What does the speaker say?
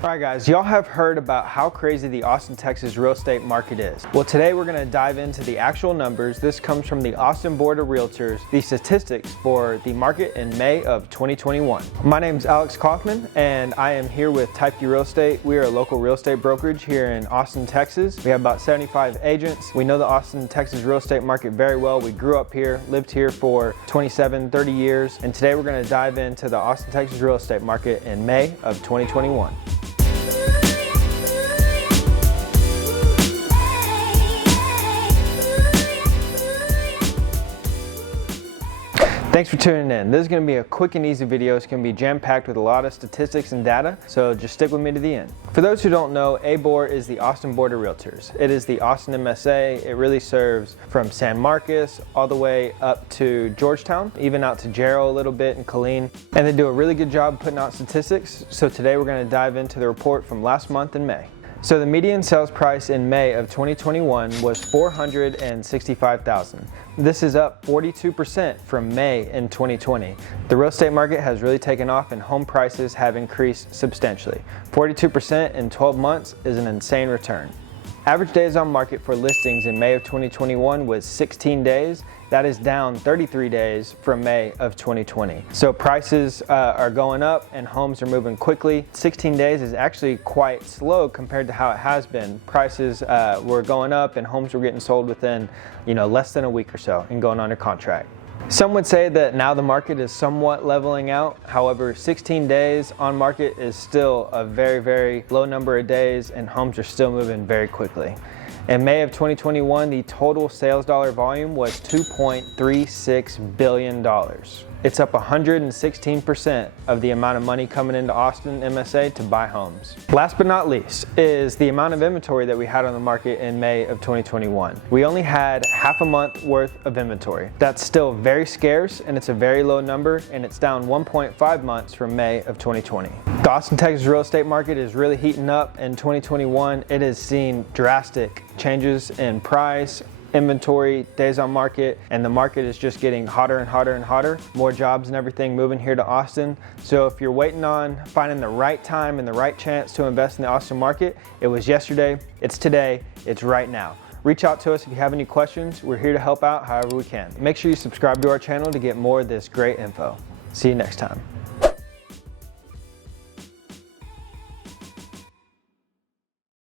Alright guys, y'all have heard about how crazy the Austin, Texas real estate market is. Well, today we're going to dive into the actual numbers. This comes from the Austin Board of Realtors, the statistics for the market in May of 2021. My name is Alex Kaufman and I am here with Teifke Real Estate. We are a local real estate brokerage here in Austin, Texas. We have about 75 agents. We know the Austin, Texas real estate market very well. We grew up here, lived here for 27, 30 years, and today we're going to dive into the Austin, Texas real estate market in May of 2021. Thanks for tuning in. This is going to be a quick and easy video. It's going to be jam-packed with a lot of statistics and data, so just stick with me to the end. For those who don't know, ABoR is the Austin Board of Realtors. It is the Austin MSA. It really serves from San Marcos all the way up to Georgetown, even out to Jarrow a little bit and Killeen. And they do a really good job putting out statistics. So today we're going to dive into the report from last month in May. So the median sales price in May of 2021 was $465,000. This is up 42% from May in 2020. The real estate market has really taken off and home prices have increased substantially. 42% in 12 months is an insane return. Average days on market for listings in May of 2021 was 16 days. That is down 33 days from May of 2020. So prices are going up and homes are moving quickly. 16 days is actually quite slow compared to how it has been. Prices were going up and homes were getting sold within less than a week or so and going under contract. Some would say that now the market is somewhat leveling out. However, 16 days on market is still a very, very low number of days and homes are still moving very quickly. In May of 2021, the total sales dollar volume was $2.36 billion. It's up 116% of the amount of money coming into Austin MSA to buy homes. Last but not least is the amount of inventory that we had on the market in May of 2021. We only had half a month worth of inventory. That's still very scarce and it's a very low number, and it's down 1.5 months from May of 2020. The Austin, Texas real estate market is really heating up in 2021. It has seen drastic changes in price, inventory, days on market, and the market is just getting hotter and hotter and hotter. More jobs and everything moving here to Austin. So if you're waiting on finding the right time and the right chance to invest in the Austin market, it was yesterday, it's today, it's right now. Reach out to us if you have any questions. We're here to help out however we can. Make sure you subscribe to our channel to get more of this great info. See you next time.